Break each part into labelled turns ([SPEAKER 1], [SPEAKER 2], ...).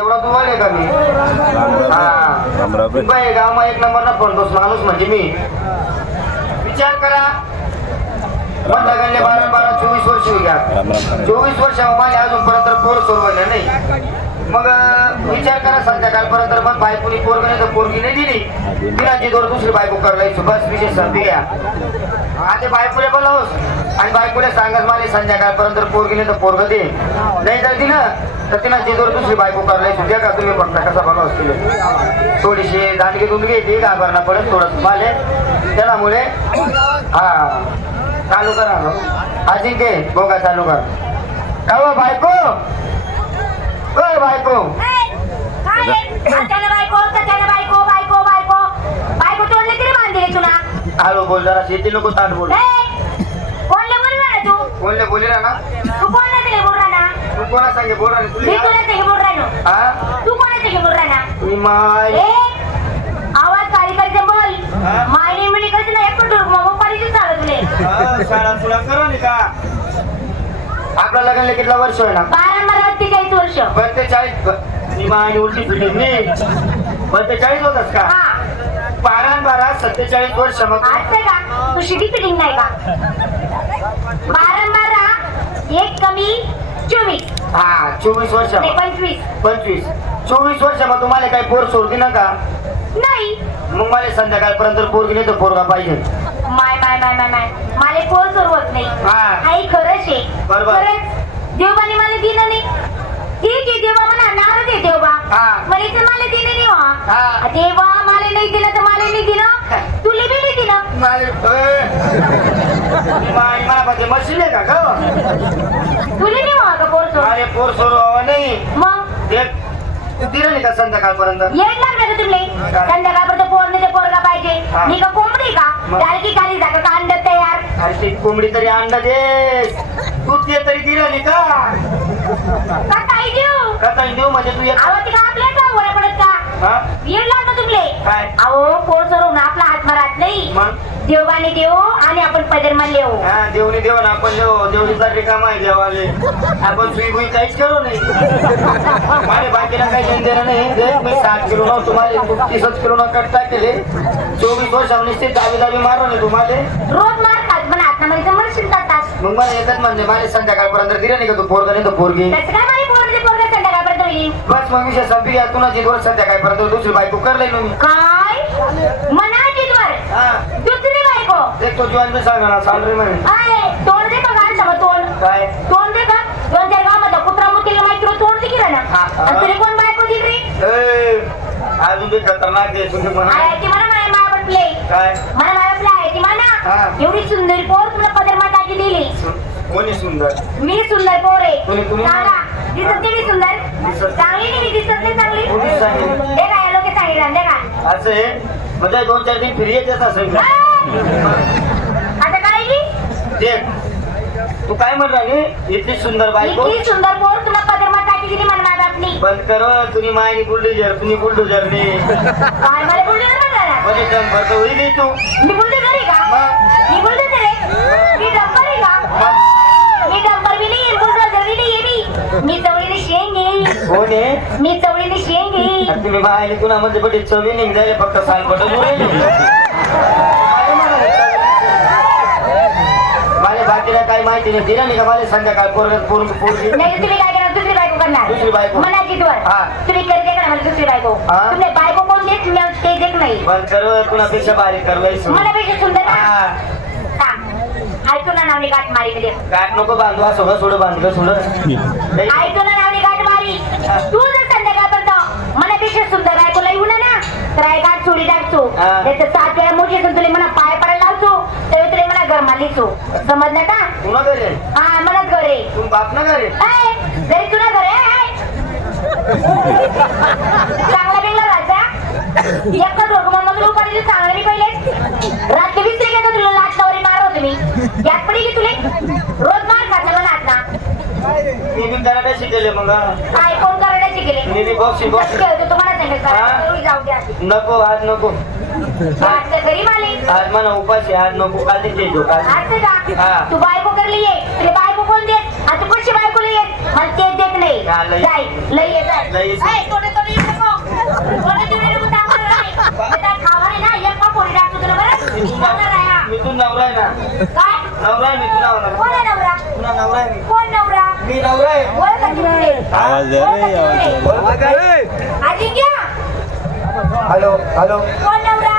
[SPEAKER 1] एवढा दुवाळ आहे का मी? हा. गावमा एक नंबर ना पडतोस माणूस म्हणजे मी. विचार करा. बारा बारा चोवीस वर्ष होई घ्या चोवीस वर्ष मला अजूनपर्यंत पोर सोडवायला नाही. मग विचार करा संध्याकाळपर्यंत पण बायकोनी पोरग नाही तर पोरगी नाही दिली. तिला जिथवर दुसरी बायको करायची. बस विशेष संधी घ्या. आता बायकोले बोलावस आणि बायकोले सांगत मला संध्याकाळपर्यंत पोरगी नाही तर पोरग दे. नाही तर दिलं तर तिला जिथवर दुसरी बायको करायची द्या का तुम्ही बघता कसा बघा असतील? थोडीशी दांडगी दुंडगी ती घाबरणं पडत थोडं माले त्यामुळे हा चालू करा अजिंक्य बोगा चालू कर. का हो बायको? ओ बायको.
[SPEAKER 2] काय त्याच्यानं बायको त्याच्यानं बायको बायको बायको. बायको तोडले तरी बांधले तुला?
[SPEAKER 1] हॅलो बोल जरा शेती नको ताट बोल.
[SPEAKER 2] तू?
[SPEAKER 1] बोलले बोली ना
[SPEAKER 2] तू बोल
[SPEAKER 1] तू कोणा सांगे बोल ना
[SPEAKER 2] मी
[SPEAKER 1] तुला
[SPEAKER 2] बोल
[SPEAKER 1] हा
[SPEAKER 2] तू बोल
[SPEAKER 1] मी माय
[SPEAKER 2] ए आवाज काळी करते बोल? मायने मिळी करते ना मग पाहिजे चालत तुले.
[SPEAKER 1] शाळा तुला करा नाही का? आपलं लग्नला कितला वर्ष होय ना
[SPEAKER 2] बारांबार अठ्ठेचाळीस वर्ष
[SPEAKER 1] पंचेचाळीस मी माय उलटी फिटी मी. पंचेचाळीस होतस का?
[SPEAKER 2] हा.
[SPEAKER 1] बारा बारा सत्तेचाळीस वर्ष मग
[SPEAKER 2] असते का? तू शिटी फिटिंग नाही का? चोवीस.
[SPEAKER 1] हा चोवीस वर्ष.
[SPEAKER 2] नाही पंचवीस.
[SPEAKER 1] पंचवीस. चोवीस वर्ष मग तुम्हाला काही पोर सोडती ना का?
[SPEAKER 2] नाही.
[SPEAKER 1] मग मला संध्याकाळपर्यंत पोरगी नाही तर पोरगा पाहिजे.
[SPEAKER 2] माय माय माय माय माय. मला कोण सुरवत नाही.
[SPEAKER 1] हा.
[SPEAKER 2] आई खरंच आहे.
[SPEAKER 1] बरोबर.
[SPEAKER 2] खरंच. देवबाने मला दिलं नाही. ठीक आहे देवा मला नावच आहे देवबा.
[SPEAKER 1] हा.
[SPEAKER 2] म्हणायचं मला दिलं नाही
[SPEAKER 1] हा.
[SPEAKER 2] देवा मला नाही दिलं तर मला नाही दिलं. तुला बी नाही दिलं.
[SPEAKER 1] मला पाहिजे मशीन आहे का ग
[SPEAKER 2] तुला नाही व्हा का पोर
[SPEAKER 1] अरे पोर सोडवा नाही.
[SPEAKER 2] मग?
[SPEAKER 1] ते दिलं नाही का संध्याकाळपर्यंत?
[SPEAKER 2] येड लागलं का तुले. संध्याकाळपर्यंत पोर नाही ते पोरगा पाहिजे.
[SPEAKER 1] हा.
[SPEAKER 2] मी का कोंबडी का?
[SPEAKER 1] मग?
[SPEAKER 2] खाली जागा का अंड तयार?
[SPEAKER 1] अरे ती कोंबडी तरी अंडा दे तू ते तरी दिलं नाही का?
[SPEAKER 2] का काय देऊ?
[SPEAKER 1] का काही देऊ म्हणजे तू एक
[SPEAKER 2] आवाज का आपल्या का ओरा पडत का?
[SPEAKER 1] हा?
[SPEAKER 2] येड लागलं तुमले
[SPEAKER 1] काय?
[SPEAKER 2] अहो पोर सोडून आपला हात मारत नाही.
[SPEAKER 1] मग?
[SPEAKER 2] देवाने देव आणि आपण पदर मानले हो
[SPEAKER 1] हा देवनी देव ना आपण देव देवनीचा रिकामा आहे देवाले. आपण सुई बुई काहीच करू नाही माझ्या बाकीला काही घेऊन देणं नाही. मी सात किलो न तुम्हाला तीसच किलो न कटता केले चोवीस वर्ष निश्चित दाबी दाबी मारलं नाही तुम्हाला.
[SPEAKER 2] रोज मार खात पण हात म्हणजे म्हणशील जातात
[SPEAKER 1] मग मला येतात म्हणजे माझे संध्याकाळपर्यंत दिलं नाही का तू पोरगा? नाही तर पोरगी.
[SPEAKER 2] कसं काय माझी पोर पोरगा संध्याकाळपर्यंत होईल?
[SPEAKER 1] बस मग विषय संपी घ्या तुला जिथवर संध्याकाळपर्यंत दुसरी बायको करले मी.
[SPEAKER 2] काय? मना
[SPEAKER 1] हा.
[SPEAKER 2] दुसरी बायको
[SPEAKER 1] एक तो जीवन मी सांगा ना सॅलरी म्हणे.
[SPEAKER 2] अरे तोंड दे का गाड सगळं तोंड.
[SPEAKER 1] काय?
[SPEAKER 2] तोंड दे का दोन चार गावामध्ये कुत्रा मुतीला माहिती तुला तोंड दे की ना
[SPEAKER 1] हा.
[SPEAKER 2] आणि तुला कोण बायको दिली रे?
[SPEAKER 1] ए, अजून बी खतरनाक आहे तुझे म्हणा.
[SPEAKER 2] आहे ती म्हणा माझ्या मायापटले
[SPEAKER 1] काय?
[SPEAKER 2] मला मायापटले आहे ती म्हणा.
[SPEAKER 1] हा.
[SPEAKER 2] एवढी सुंदर पोर तुला पदर टाकी दिली.
[SPEAKER 1] कोणी सुंदर?
[SPEAKER 2] मी सुंदर पोर आहे.
[SPEAKER 1] कोणी- कोणी?
[SPEAKER 2] सांगा दिसत नाही मी सुंदर.
[SPEAKER 1] दिसत-
[SPEAKER 2] चांगली नाही मी दिसत नाही चांगली.
[SPEAKER 1] कोणी सांगितलं?
[SPEAKER 2] दे काय लोक सांगितलं दे काय
[SPEAKER 1] असं आहे? म्हणजे दोन चार दिन फिरी येत असेल का?
[SPEAKER 2] आता काय की
[SPEAKER 1] देख तू काय म्हण राहिली? इतकी सुंदर बायको.
[SPEAKER 2] इतकी सुंदर पोर तुला पदर टाकी दिली म्हणा बापनी
[SPEAKER 1] बंद कर तुम्ही मायनी बुलडोजर तुम्ही बुलडोजरने
[SPEAKER 2] काय मला बोलली ना
[SPEAKER 1] म्हणजे डंपर तर होईल तू.
[SPEAKER 2] मी बोलते घरी का? मी बोलते रे. मी डंपर आहे का? मी डंपर बी नाही बुलडोझर बी नाही मी. मी चवळीने शेंग आहे.
[SPEAKER 1] कोण आहे?
[SPEAKER 2] मी चवळीने शेंग आहे.
[SPEAKER 1] तुम्ही बायने कुणा म्हणजे बटी चवी निघ जाईल फक्त साल पट माझ्या बाकीला काही माहिती नाही दिला नाही का मला संध्याकाळ पोरग पोरग पोरगी?
[SPEAKER 2] नाही तुम्ही काय करणार दुसरी बायको करणार.
[SPEAKER 1] दुसरी बायको.
[SPEAKER 2] मनाची द्वार
[SPEAKER 1] हा.
[SPEAKER 2] तुम्ही करते का मला दुसरी बायको?
[SPEAKER 1] हा.
[SPEAKER 2] तुम्ही बायको कोण देत मी ते देत नाही.
[SPEAKER 1] बंद कर कुणापेक्षा बारीक करवायचं
[SPEAKER 2] मला पेक्षा सुंदर ना?
[SPEAKER 1] हा.
[SPEAKER 2] हा. ऐकू ना नावनी गाठ मारी कधी
[SPEAKER 1] गाठ नको बांधू असं का सोडं बांधलं सोडं.
[SPEAKER 2] ऐकू ना नावनी गाठ मारी. तू जर संध्याकाळपर्यंत मला पेक्षा सुंदर बायको येऊ ना ना. तर आई गाठ सोडी टाकतो
[SPEAKER 1] हा.
[SPEAKER 2] त्याचं सात वेळा मोठी असून तुला मला घर मालितो समजलं का?
[SPEAKER 1] पुन्हा करे
[SPEAKER 2] हा मला घर. आहे
[SPEAKER 1] बाप ना करे
[SPEAKER 2] ऐ, जरी तुला घर आहे. चांगला बिंगला राजा. एका डोकं मग तुला उपाडीचे चांगले बी पहिले. रात्री विसरे का तुला लाट नवरी मार मी यात पडी की तुले? रोज मार खातला मला आता.
[SPEAKER 1] मी बी कराटे शिकेले मग हा.
[SPEAKER 2] काय कोण करायला शिकेले? खेळतो तुम्हाला सांगेल
[SPEAKER 1] हा?
[SPEAKER 2] का जाऊ द्या
[SPEAKER 1] नको आज नको.
[SPEAKER 2] आज तर घरी माले
[SPEAKER 1] आज मला उपाशी आज नको काल तिथे येतो काल
[SPEAKER 2] असं
[SPEAKER 1] हा.
[SPEAKER 2] का तू बायको करली ये तुला बायको कोण देत आता कशी बायको येत मला तेच देत नाही।
[SPEAKER 1] हा, लई.
[SPEAKER 2] जाय लई ये जाय
[SPEAKER 1] लई ये.
[SPEAKER 2] ऐ, तोंडे तोंडे येऊ नको. तोंडे तोंडे नको दाखवायला नाही. मी त्या खावाने ना? एक पाव पोळी टाकतो तुला बरं बघणार आहे हा.
[SPEAKER 1] मी तू नवरा आहे ना?
[SPEAKER 2] काय?
[SPEAKER 1] नवरा आहे मी तुला
[SPEAKER 2] कोण आहे नवरा?
[SPEAKER 1] तुला नवरा आहे मी
[SPEAKER 2] कोण नवरा?
[SPEAKER 1] मी नवरा आहे
[SPEAKER 2] ओळख का तिकडे?
[SPEAKER 3] आवाज द्या रे आवाज द्या.
[SPEAKER 2] Ajinkya
[SPEAKER 1] hello hello.
[SPEAKER 2] कोण नवरा?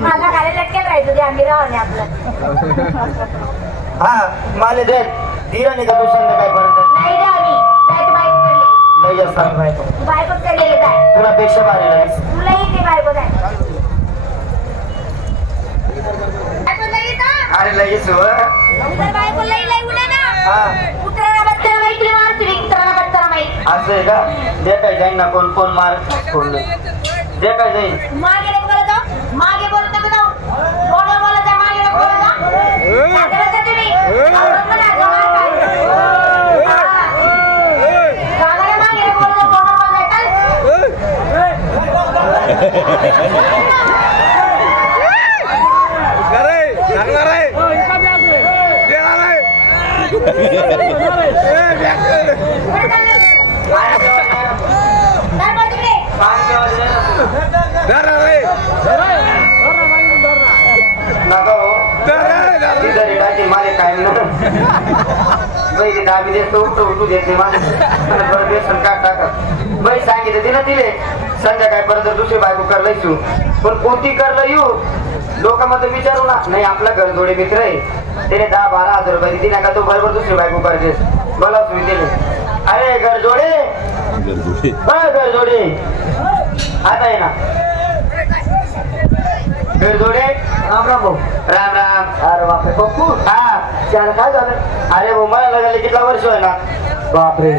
[SPEAKER 2] माझा. खाली लटकेल राहायचं ते आम्ही राहणे आपलं.
[SPEAKER 1] हा माले दे. धीरा नाही का तू संध्याकाळपर्यंत.
[SPEAKER 2] नाही राहणी नाही तू बायको करली
[SPEAKER 1] नाही असणार बायको
[SPEAKER 2] तू बायको केलेली काय
[SPEAKER 1] तुला पेक्षा भारी लागेल
[SPEAKER 2] तुलाही ते बायको काय बायको लई ना?
[SPEAKER 1] अरे हो.
[SPEAKER 2] उतर बायको लई लई उन्हा ना.
[SPEAKER 1] हा.
[SPEAKER 2] उतरायला बत्ताला माहिती तुला मार तुला उतरायला बत्ताला माहिती.
[SPEAKER 1] असं आहे का? दे काय जाईन ना कोण कोण मार कोण नाही. दे काय जाईन.
[SPEAKER 2] मागे नको बोलत जाऊ. मागे बोलत नको जाऊ. तोंडावर बोलत जा, मागे नको बोलत जा. साधे बसता तुम्ही. आवडत मला, जवळ काय. हा. गावाला मागे नको बोलत जाऊ, तोंडावर बोलत जा. चल. पुढे चाललं. काय बोल तिकडे?
[SPEAKER 1] नका हो तिथं टाकी मारे काय बाई दाबी देतो उठू उठू देते बेसन का टाकत बाई सांगितलं तिला. दिले संध्याकाळी परत दुसरी बायको करला येऊ पण कोणती करला येऊ? लोकांमध्ये विचारू ना. नाही आपला घर जोडे मित्र आहे. त्याने दहा बारा हजार रुपये दिले का? तो बरोबर दुसरी बायको करतेस मला तुम्ही दिले अरे घर जोडे. घर जोडे. आता आहे ना. घर जोडे. राम राम भाऊ. राम राम. अरे बापरे. पप्पू. हा. त्याला काय झालं? अरे भाऊ मला लगायला किती वर्ष होय ना बापरे.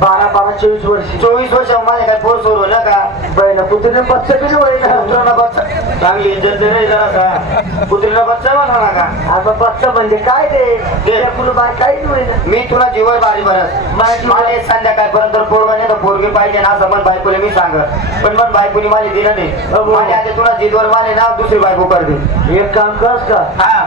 [SPEAKER 1] बारा बारा चोवीस वर्ष. चोवीस वर्ष माझ्या काय पोर सोर ना का? बहिण पुत्रीने बच्चा किती होईल पुत्रांना बच्चा चांगली इज्जत दे रे जरा का. पुत्रीला बच्चा म्हणा ना का? आता बच्चा म्हणजे काय ते? तुला बाय काहीच होईल मी तुला जीवन बारी. बरस मला संध्याकाळपर्यंत पोरगा नाही तर पोरगी पाहिजे ना असं मन बायकोले मी सांग. पण मन बायकोनी मला दिलं नाही. माझ्या आधी तुला जिदवर माने ना दुसरी बायको कर दे. एक काम कर का? हा.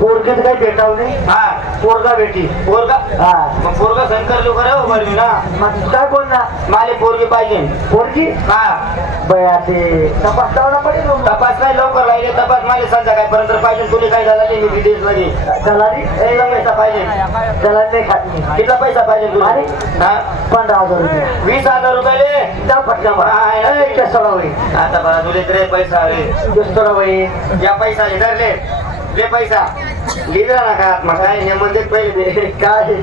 [SPEAKER 1] पोरगीत काही भेटाव नाही? हा. पोरगा भेटी. पोरगा? हा. मग पोरगा शंकर लोक रे उभारली ना? मग काय बोलणार मला पोरगी पाहिजे. पोरगी? हा. बया ते तपास लावला पडेल तपास नाही लवकर राहिले तपास मला संध्याकाळपर्यंत पाहिजे. तुला काय झालं नाही मी विदेशमध्ये. दलाली? किती पैसा पाहिजे. दलाल नाही खात किती पैसा पाहिजे तुला? हा? पंधरा हजार रुपये. वीस हजार रुपये त्या पटका आता बरा तुले पैसा हवे या. पैसा धरले. ले पैसा. लिहिला ना का? काय? हे म्हणजे पहिले काय?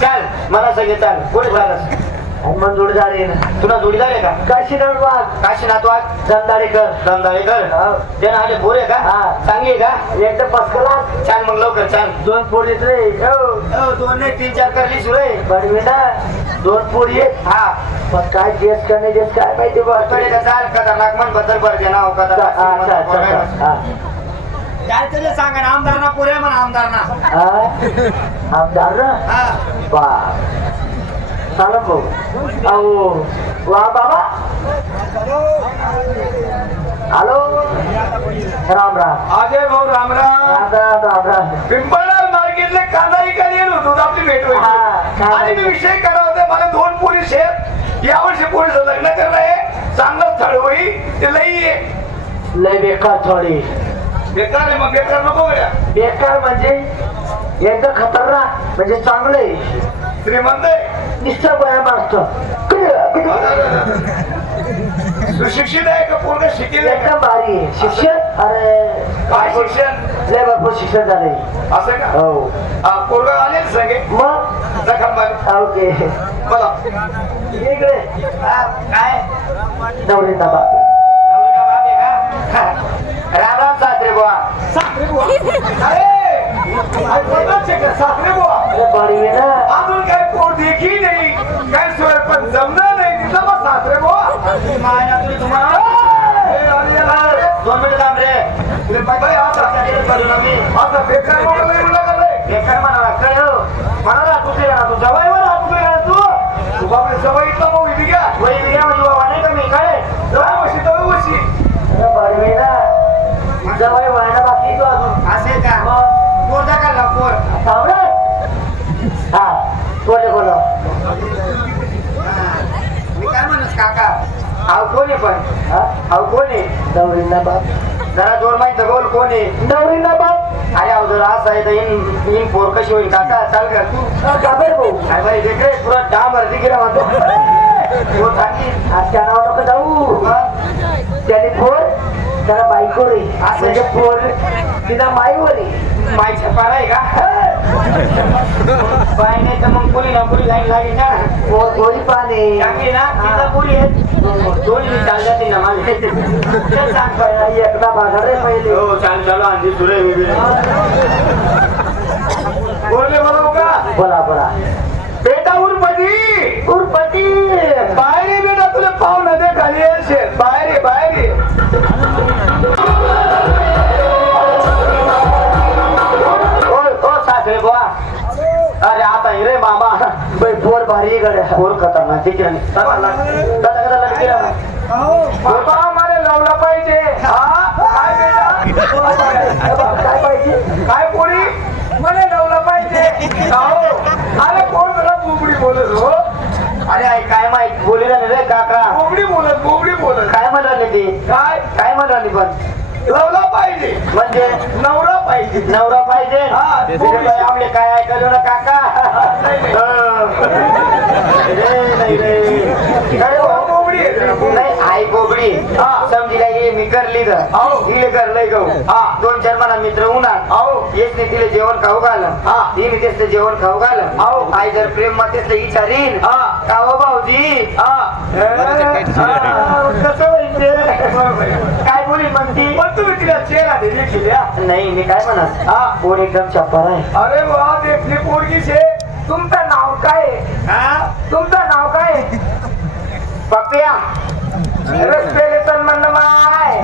[SPEAKER 1] चाल मला सगळे चाल. पुढे चालस मन जोडीदार आहे ना. तुला जोडीदार आहे का? काशीनाथ वाघ काशीनाथ वाघ दंदाळेकर दंदाळेकर ते ना आले पोरे का? चांगली आहे का? एकदम पस्कला छान मग लवकर छान. दोन पोळी रे. दोन नाही तीन चार करली सुरे बडवे ना दोन पोळी हा. पण काय देश का नाही देश काय पाहिजे कडे का चाल? खतरनाक मनबद्दल बरं नाव काय तुझे सांगा ना आमदार ना पुरे म्हणा आमदार ना. आमदार ना? हा. बा चालत भाऊ अहो वा बाबा हॅलो राम राम
[SPEAKER 4] अजय भाऊ रामराम
[SPEAKER 1] राम राम राम राम
[SPEAKER 4] पिंपळणार मार्केटले कांदा विकायला येलो होतो आपली भेट होईल आणि मी विषय करा होता मला दोन पोलीस आहेत. यावर्षी पोलीस लग्न करणार आहे. चांगलं स्थळ होईल ते लई
[SPEAKER 1] लय बेकार थोडी.
[SPEAKER 4] बेकार आहे मग बेकार नको
[SPEAKER 1] बेकार म्हणजे एकदम खतरनाक म्हणजे चांगलं आहे
[SPEAKER 4] श्रीमंत आहे.
[SPEAKER 1] निश्चय बया
[SPEAKER 4] सुशिक्षित आहे का? पूर्ण शिकेल?
[SPEAKER 1] एकदम भारी आहे. शिक्षण? अरे.
[SPEAKER 4] काय शिक्षण?
[SPEAKER 1] लय भरपूर शिक्षण झालंय.
[SPEAKER 4] असं का?
[SPEAKER 1] हो.
[SPEAKER 4] पोरगा आले सगळे?
[SPEAKER 1] मग?
[SPEAKER 4] जखम
[SPEAKER 1] ओके.
[SPEAKER 4] बोला.
[SPEAKER 1] इकडे. हा, काय? नवरीचा बाप राम राम सासरे बुवा.
[SPEAKER 4] साखरे बुवा. अजून काही पोर देखील नाही काही स्वयंपाक जमणार नाही तिथं मग सासरे बुवा
[SPEAKER 1] बेकार म्हणाला काय
[SPEAKER 4] म्हणाला तू जवाई
[SPEAKER 1] म्हणा तुझे तू तू
[SPEAKER 4] बाबा जवाई इथं
[SPEAKER 1] मग इथे घ्या
[SPEAKER 4] वही घ्या म्हणजे बाबा नाही का
[SPEAKER 1] मी काय जवाई बशी तवी बशी बरवे ना जवाई वळणा बाकी तू
[SPEAKER 4] अजून. असे का?
[SPEAKER 1] कोणी बोलो मी काय म्हणस काका अहो कोणी पण अहो कोणी
[SPEAKER 4] दौरींना बाप
[SPEAKER 1] जरा जोर माहीत बोल कोणी
[SPEAKER 4] दौरींना बाप
[SPEAKER 1] अरे अहो जर असं आहे पोर कशी होईल काका चाल कर तू
[SPEAKER 4] घाबर भाऊ
[SPEAKER 1] अरे भाई देखरे पुरा डांबर दिगिरा म्हणतो तो चांगली
[SPEAKER 4] आज त्या नावाला जाऊ त्याने फोन त्याला बायको रे.
[SPEAKER 1] असं
[SPEAKER 4] म्हणजे पोर तिला माईवर आहे
[SPEAKER 1] माईच्या पारा आहे का? बाई नाही तर मग पुरी ना पुरी लाईन लागेल ना
[SPEAKER 4] पोर गोळी पाने
[SPEAKER 1] चांगली ना तिचा पुरी आहे दोन मी चाल जाते ना माझे चल सांग बाई.
[SPEAKER 4] एकदा रे पहिले.
[SPEAKER 1] हो चाल चालू आणली सुरे वगैरे
[SPEAKER 4] बोलले म्हणू का? बोला बोला. बेटा उरपती. उरपती. बाहेर बेटा तुला पाव नदे खाली असेल
[SPEAKER 1] मामा
[SPEAKER 4] बाई पोर भारी गड्या.
[SPEAKER 1] पोर खतरनाक ठीक आहे दादा दादा लडकी रे
[SPEAKER 4] बाबा मला लावला पाहिजे. हा? काय बेटा? काय पाहिजे? काय पोरी? मला लावला पाहिजे. अरे कोण मला बोबडी बोलत हो?
[SPEAKER 1] अरे आई काय माहीत? बोली ना रे काका.
[SPEAKER 4] बोबडी बोलत बोबडी बोलत.
[SPEAKER 1] काय म्हणाले ती?
[SPEAKER 4] काय?
[SPEAKER 1] काय म्हणाली पण?
[SPEAKER 4] लावला पाहिजे.
[SPEAKER 1] म्हणजे?
[SPEAKER 4] नवरा पाहिजे.
[SPEAKER 1] नवरा पाहिजे. आपले काय ऐकलं ना काका?
[SPEAKER 4] नाही, आहे
[SPEAKER 1] आई बोबडी
[SPEAKER 4] हा.
[SPEAKER 1] समजी काय मी करली तर
[SPEAKER 4] हो.
[SPEAKER 1] तिले करलंय गहू
[SPEAKER 4] हा.
[SPEAKER 1] दोन चार मला मित्र उन्हात
[SPEAKER 4] हो.
[SPEAKER 1] येत नाही तिला जेवण खाऊ घालं
[SPEAKER 4] हा.
[SPEAKER 1] तिने तेच जेवण खाऊ घालं
[SPEAKER 4] हो.
[SPEAKER 1] आई जर प्रेममध्ये विचारीन
[SPEAKER 4] हा.
[SPEAKER 1] का हो भाऊजी ते? काय बोली म्हणती
[SPEAKER 4] पण तुम्ही तिला चेहरा दिली केल्या
[SPEAKER 1] नाही मी काय म्हणत
[SPEAKER 4] हा.
[SPEAKER 1] पोर एकदम चप्पर आहे
[SPEAKER 4] अरे वा देखली पोरगी छे तुमचं नाव काय आहे?
[SPEAKER 1] हा?
[SPEAKER 4] तुमचं नाव काय रस्त्याने तर म्हणणं माय.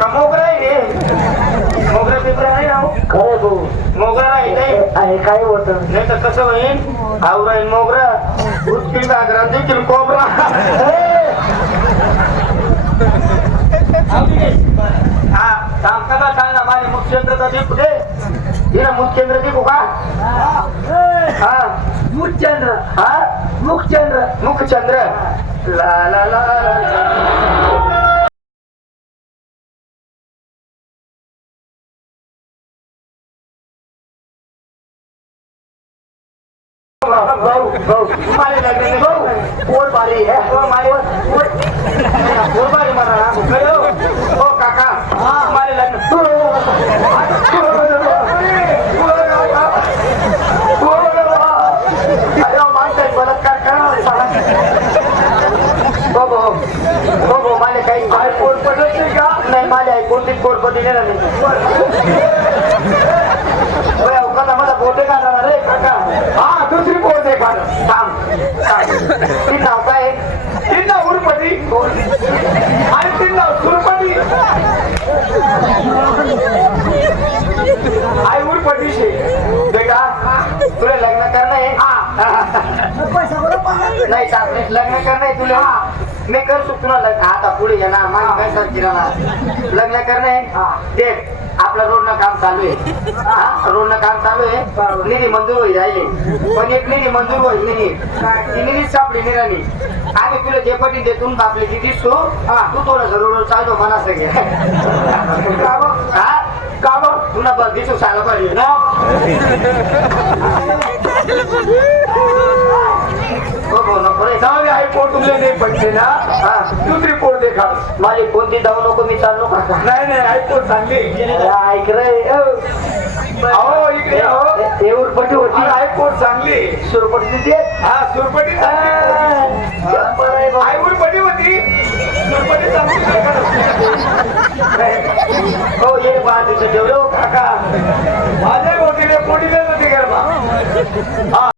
[SPEAKER 1] का मोगरा आहे रे मोगरा नाही हो?
[SPEAKER 4] खरे भाऊ
[SPEAKER 1] मोगरा नाही नाही
[SPEAKER 4] आहे काय होत?
[SPEAKER 1] नाही तर कसं होईल मोगरा. उचकील घागरा देखील कोबरा. हा काम करा सांग ना माझे मुख्यंद्र दीप कुठे? हिला मुख्यंद्र दीपू का? हा.
[SPEAKER 4] मुखचंद्र
[SPEAKER 1] हा?
[SPEAKER 4] मुखचंद्र
[SPEAKER 1] मुखचंद्र ला ला ला ला.
[SPEAKER 4] भाऊ भाऊ
[SPEAKER 1] माझे लग्न नाही भाऊ.
[SPEAKER 4] पोर बारी आहे
[SPEAKER 1] हो, माझे पोर- पोर बारी म्हणा ना. खरं हो. हो, काका माझे लग्न अरे हो, माणसाने बलात्कार करा साला. हो हो हो हो माझे काही
[SPEAKER 4] काय पोर पडत नाही का
[SPEAKER 1] नाही माझ्या आई कोणतीच कोरपती देणार नाही होय, अहो, कसा माझा बोटे काढणार रे काका
[SPEAKER 4] हा दुसरी पोर दे फार
[SPEAKER 1] थांब थांब. नाव काय
[SPEAKER 4] तीन नाव उरपती आणि तीन नाव सुरपती आई उरपती शे
[SPEAKER 1] बेटा तुला लग्न करणं आहे नाही सासरे लग्न करणं आहे तुला मी करतो तुला लग्न आता पुढे लग्न करणं आहे ते आपलं रोडनं काम चालू आहे. हा, रोडनं काम चालू आहे. निधी मंजूर होईल राहिले पण एक निधी मंजूर होईल निधी. ती निधीच सापडी निराणी आम्ही तुला जे पटी देतून आपली जी दिसतो तू थोडं रोड चालतो म्हणा सगळे. हा? का बघ तुला बघ दिसू सांगा पाहिजे ना हो. हो.
[SPEAKER 4] जाऊ दे आई तुमले नाही पडते ना?
[SPEAKER 1] हा
[SPEAKER 4] दुसरी पोर दे खा
[SPEAKER 1] माझी कोणती जाऊ नको मी चाललो का?
[SPEAKER 4] नाही नाही आई पोर चांगली
[SPEAKER 1] ऐक रे
[SPEAKER 4] अहो इकडे हो
[SPEAKER 1] ते उरपटी होती.
[SPEAKER 4] आई पोर चांगली.
[SPEAKER 1] सुरपटी दिसते
[SPEAKER 4] हा सुरपटी आई उरपटी होती. सुरपटी चांगली?
[SPEAKER 1] हो ये दिवस ठेवलो काका.
[SPEAKER 4] माझ्या गोटीने पोटी देत होती गरबा हा.